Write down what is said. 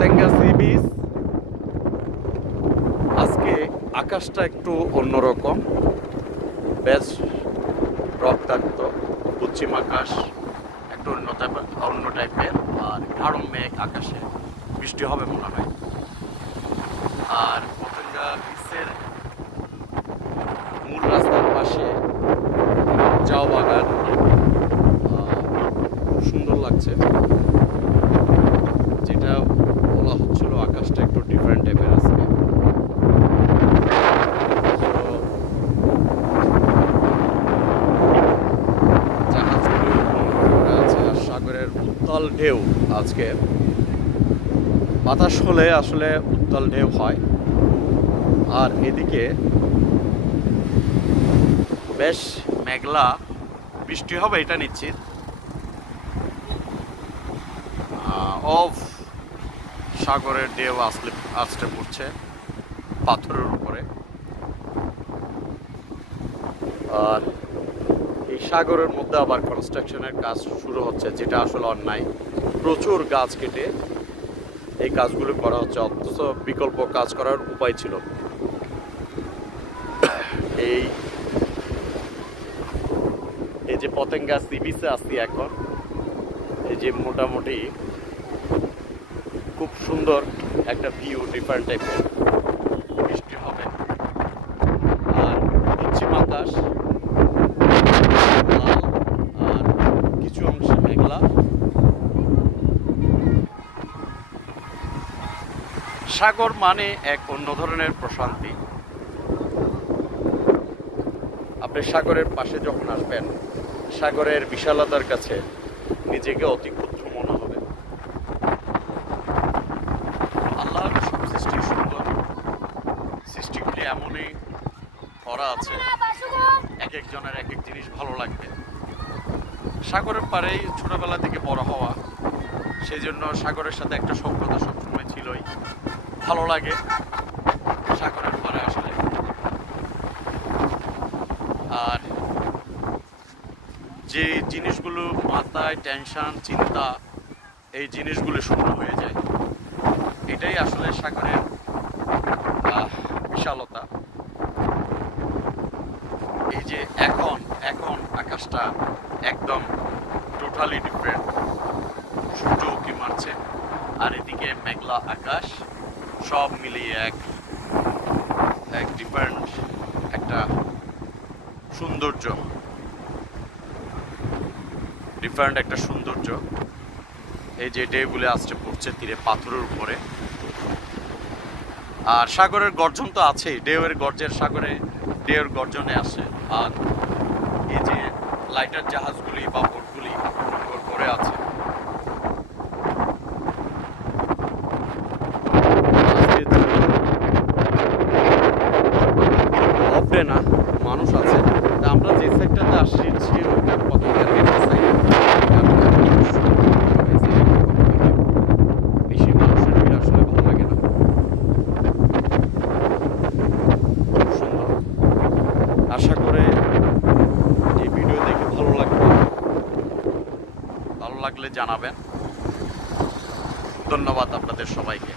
Patenga sea beach. আজকে আকাশটা একটু অন্যরকম, বেশ রক্তাক্ত পশ্চিম আকাশ একটু অন্য টাইপের, আর গাঢ় মেঘ আকাশে, বৃষ্টি হবে মনে হয়। আর পতেঙ্গা বিচের মূল রাস্তার পাশে চাও বাগান, খুব সুন্দর লাগছে। যেটা বলা হচ্ছিল আকাশটা একটু ডিফারেন্ট টাইপের আজকে। জাহাজগুলো আছে আর সাগরের উত্তাল ঢেউ। আজকে বাতাস হলে আসলে উত্তাল ঢেউ হয়। আর এদিকে বেশ মেঘলা, বৃষ্টি হবে এটা নিশ্চিত। অফ সাগরের ঢেউ আছড়ে পড়ছে পাথরের উপরে। আর এই সাগরের মধ্যে আবার কনস্ট্রাকশনের কাজ শুরু হচ্ছে, যেটা আসলে অন্যায়। প্রচুর গাছ কেটে এই কাজগুলো করা হচ্ছে, অথচ বিকল্প কাজ করার উপায় ছিল। এই যে পতেঙ্গা সি বিচে আছি এখন, এই যে মোটামুটি খুব সুন্দর একটা ভিউ, ডিফারেন্ট টাইপের। বৃষ্টি হবে আর পশ্চিম আকাশ লাল আর কিছু অংশে মেঘলা। সাগর মানে এক অন্য ধরনের প্রশান্তি। আপনি সাগরের পাশে যখন আসবেন, সাগরের বিশালতার কাছে নিজেকে অতি ক্ষুদ্র মনে হবে। আল্লাহর সব সৃষ্টি সুন্দর, সৃষ্টিগুলি এমনই করা আছে, এক একজনের এক এক জিনিস ভালো লাগবে। সাগরের পাড়েই ছোটবেলা থেকে বড় হওয়া, সেই জন্য সাগরের সাথে একটা সভ্যতা সবসময় ছিলই। ভালো লাগে সাগরের পাড়ে আসলে। আর যে জিনিসগুলো মাথায় টেনশন, চিন্তা, এই জিনিসগুলো শূন্য হয়ে যায়। এটাই আসলে সাগরের বিশালতা। এই যে এখন আকাশটা একদম টোটালি ডিফারেন্ট। সূর্য উঁকি মারছে আর এদিকে মেঘলা আকাশ, সব মিলিয়ে এক ডিফারেন্ট একটা সৌন্দর্য, ডিফারেন্ট একটা সৌন্দর্য। এই যে ঢেউগুলো আসছে পড়ছে তীরে পাথরের উপরে। আর সাগরের গর্জন তো আছেই, ঢেউয়ের গর্জের সাগরে ঢেউয়ের গর্জনে আসে। আর এই যে লাইটার জাহাজগুলি বা বোটগুলি করে আছে, অফডে না, মানুষ আছে। আমরা যে সাইডটাতে আসছি ওইটা পতেঙ্গার সাইড, বেশি মানুষের ভিড় আসলে ভালো লাগে না। সুন্দর। আশা করে এই ভিডিও দেখে ভালো লাগলে জানাবেন। ধন্যবাদ আপনাদের সবাইকে।